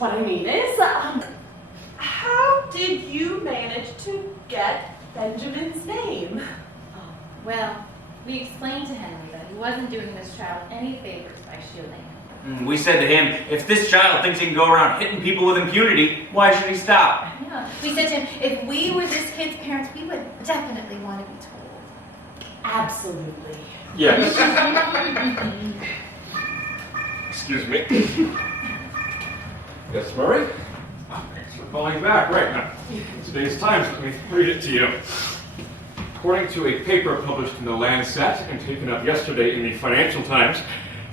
what I mean is, how did you manage to get Benjamin's name? Oh, well, we explained to Henry that he wasn't doing this child any favors by shielding him. We said to him, if this child thinks he can go around hitting people with impunity, why should he stop? Yeah, we said to him, if we were this kid's parents, we would definitely want to be told. Absolutely. Yes. Excuse me. Yes, Murray? Thanks for calling back. Right now, today's Times, let me read it to you. According to a paper published in the Lancet and taken up yesterday in the Financial Times,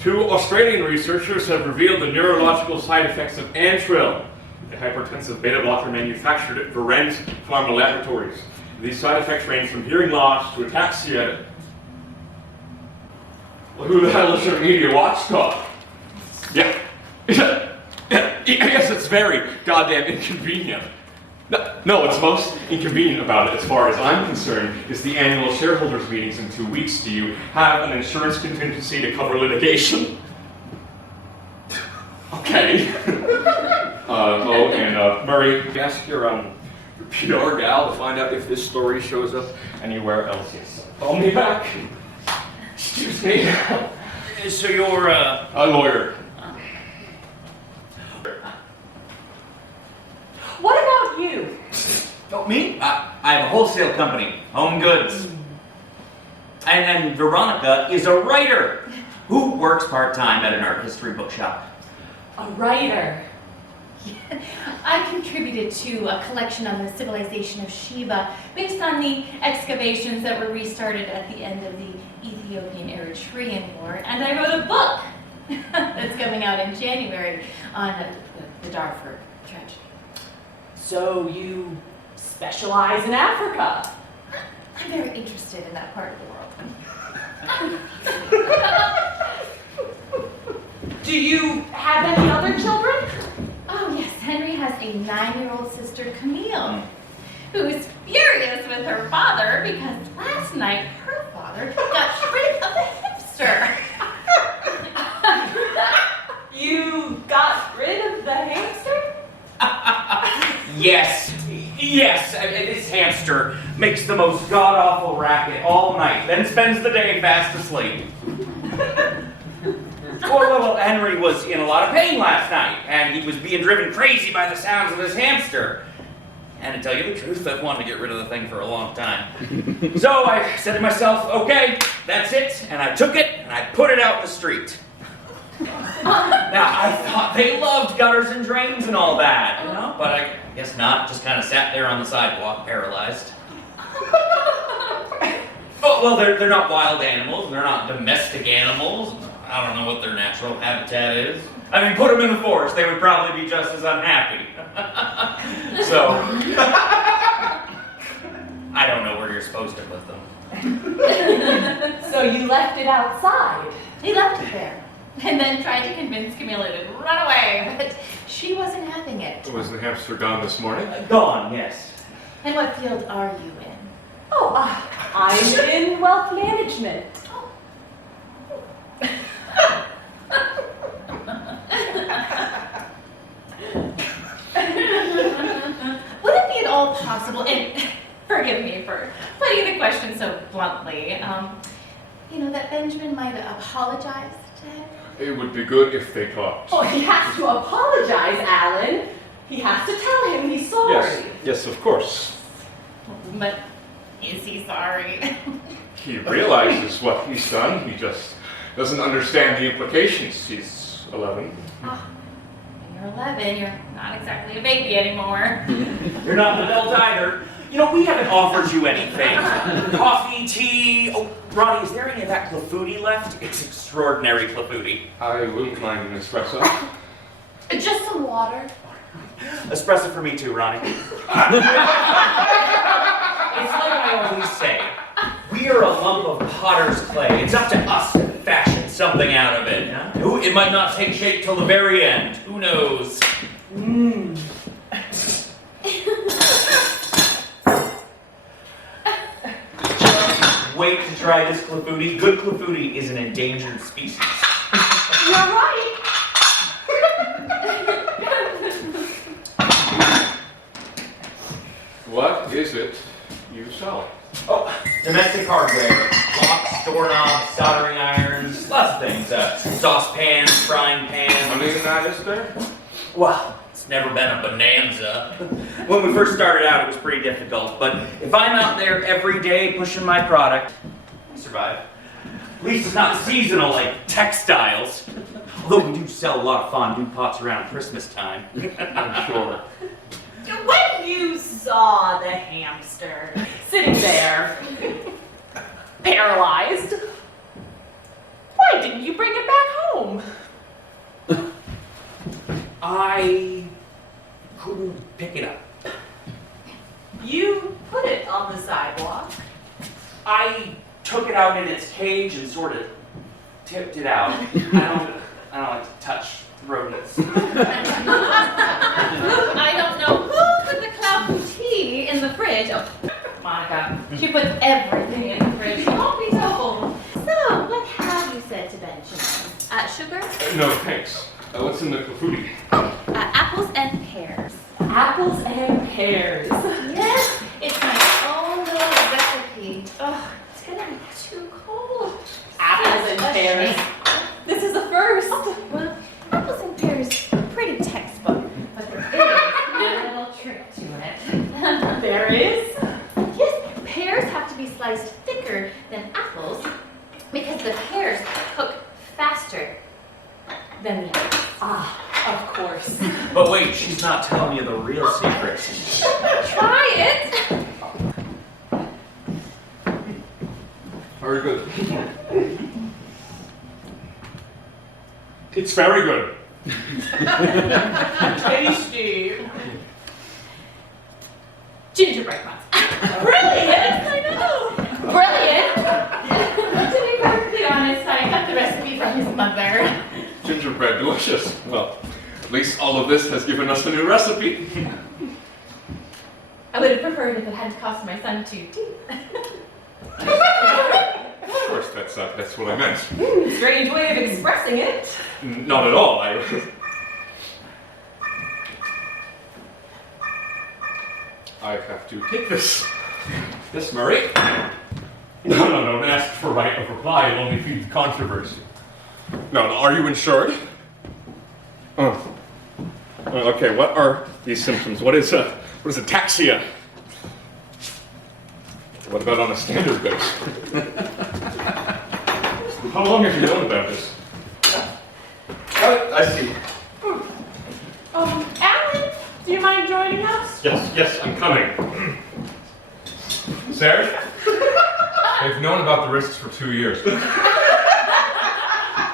2 Australian researchers have revealed the neurological side effects of Antril, a hypertensive beta blocker manufactured at Verent Pharma Laboratories. These side effects range from hearing loss to ataxia. Well, who the hell is your media watchdog? Yeah. Yes, it's very goddamn inconvenient. No, what's most inconvenient about it, as far as I'm concerned, is the annual shareholders meetings in 2 weeks. Do you have an insurance contingency to cover litigation? Okay. Murray, ask your PR gal to find out if this story shows up anywhere else. Yes. Call me back. Excuse me. So you're, A lawyer. What about you? Oh, me? I have a wholesale company, Home Goods. And Veronica is a writer who works part-time at an art history bookshop. A writer. I contributed to a collection on the civilization of Sheba based on the excavations that were restarted at the end of the Ethiopian-Eritrean War, and I wrote a book that's coming out in January on the Darfur tragedy. So you specialize in Africa. I'm very interested in that part of the world. Do you have any other children? Oh yes, Henry has a 9-year-old sister, Camille, who's furious with her father because last night her father got rid of the hipster. You got rid of the hamster? Yes. This hamster makes the most god-awful racket all night, then spends the day fast asleep. Well, Henry was in a lot of pain last night, and he was being driven crazy by the sounds of his hamster. And to tell you the truth, I've wanted to get rid of the thing for a long time. So I said to myself, okay, that's it, and I took it, and I put it out in the street. Now, I thought they loved gutters and drains and all that, you know, but I guess not. Just kind of sat there on the sidewalk, paralyzed. Oh, well, they're not wild animals. They're not domestic animals. I don't know what their natural habitat is. I mean, put them in the forest, they would probably be just as unhappy. So, I don't know where you're supposed to put them. So you left it outside. He left it there and then tried to convince Camilla to run away, but she wasn't having it. Was the hamster gone this morning? Gone, yes. And what field are you in? Oh, I'm in wealth management. Would it be at all possible, and forgive me for putting the question so bluntly, that Benjamin might apologize to him? It would be good if they talked. Oh, he has to apologize, Alan. He has to tell him he's sorry. Yes, of course. But is he sorry? He realizes what he's done. He just doesn't understand the implications. He's 11. Oh, when you're 11, you're not exactly a baby anymore. You're not an adult either. You know, we haven't offered you anything. Coffee, tea. Oh, Ronnie, is there any of that Clafoutis left? It's extraordinary Clafoutis. I wouldn't mind an espresso. Just some water. Espresso for me too, Ronnie. It's like I always say, we are a lump of potter's clay. It's up to us to fashion something out of it. Huh? It might not take shape till the very end. Who knows? Wait to try this Clafoutis. Good Clafoutis is an endangered species. You're right. things. Saucepans, frying pans. Money in that, is there? Well, it's never been a bonanza. When we first started out, it was pretty difficult. But if I'm out there every day pushing my product, I survive. At least it's not seasonal like textiles. Although we do sell a lot of fondue pots around Christmas time. I'm sure. When you saw the hamster sitting there, paralyzed, why didn't you bring it back home? I couldn't pick it up. You put it on the sidewalk. I took it out in its cage and sort of tipped it out. I don't like to touch rodents. I don't know who put the Clafoutis in the fridge. Oh, Monica, she puts everything in the fridge. Don't be so bold. So, what have you said to Benjamin? Sugar? No, thanks. What's in the Clafoutis? Apples and pears. Apples and pears. Yes, it's my own little recipe. Oh, it's gonna be too cold. Apples and Such a pears. shame. This is a first. Well, apples and pears are pretty textbook, but there is a little trick to it. There is. Yes, pears have to be sliced thicker than apples because the pears cook faster than the apples. Ah, of course. But wait, she's not telling you the real secret. Try it. Very good. It's very good. Tasty. Gingerbread ones. Brilliant! I know. Brilliant. To be perfectly honest, I got the recipe from his mother. Gingerbread, delicious. Well, at least all of this has given us a new recipe. I would have preferred if it hadn't cost my son 2 teeth. Of course, that's what I meant. Strange way of expressing it. Not at all. I have to take this. Yes, Murray? No, don't ask for right of reply. It'll only feed controversy. No, are you insured? Oh. Okay, what are these symptoms? What is ataxia? What about on a standard dose? How long have you known about this? I see. Alan, do you mind joining us? Yes, I'm coming. Serge? They've known about the risks for 2 years.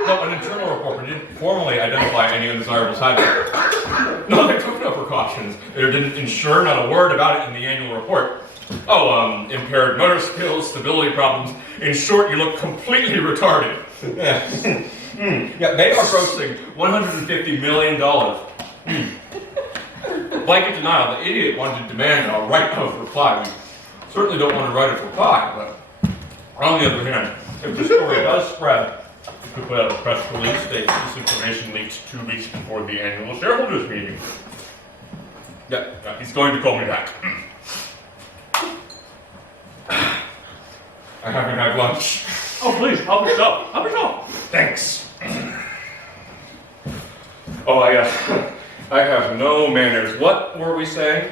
No, an internal report, but didn't formally identify any undesirable side effects. No, they took no precautions. They didn't insure not a word about it in the annual report. Oh, impaired motor skills, stability problems. In short, you look completely retarded. Yeah, they are grossing $150 million. Blanket denial. The idiot wanted to demand a right of reply. We certainly don't want a right of reply, but on the other hand, if the story does spread, we could put out a press release stating this information leaked 2 weeks before the annual shareholders meeting. Yeah, he's going to call me back. I haven't had lunch. Oh, please, help yourself. Help yourself. Thanks. Oh, I have no manners. What were we saying?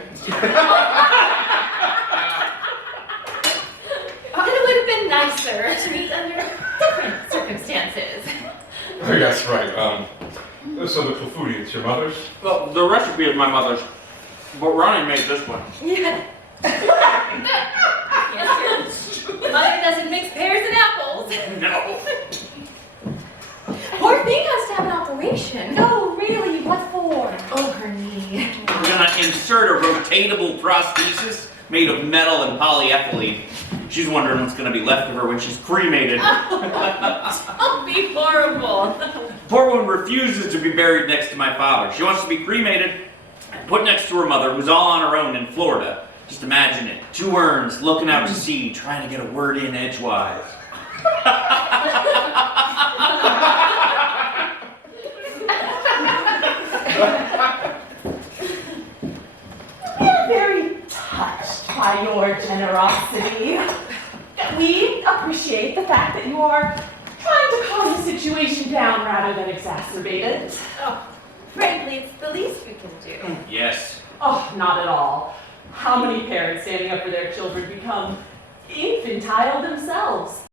But it would have been nicer to meet under different circumstances. Oh, yes, right. So the Clafoutis, it's your mother's? Well, the recipe is my mother's, but Ronnie made this one. Yeah. Yes, Mother doesn't mix pears and apples. No. Poor thing has to have an operation. No, really, what for? Oh, her knee. We're gonna insert a rotatable prosthesis made of metal and polyethylene. She's wondering what's gonna be left of her when she's cremated. Don't be horrible. Poor one refuses to be buried next to my father. She wants to be cremated and put next to her mother, who's all on her own in Florida. Just imagine it. 2 urns looking out to sea, trying to get a word in edgewise. We're very touched by your generosity. We appreciate the fact that you are trying to calm the situation down rather than exacerbate it. Oh, frankly, it's the least we can do. Yes. Oh, not at all. How many parents standing up for their children become infantile themselves?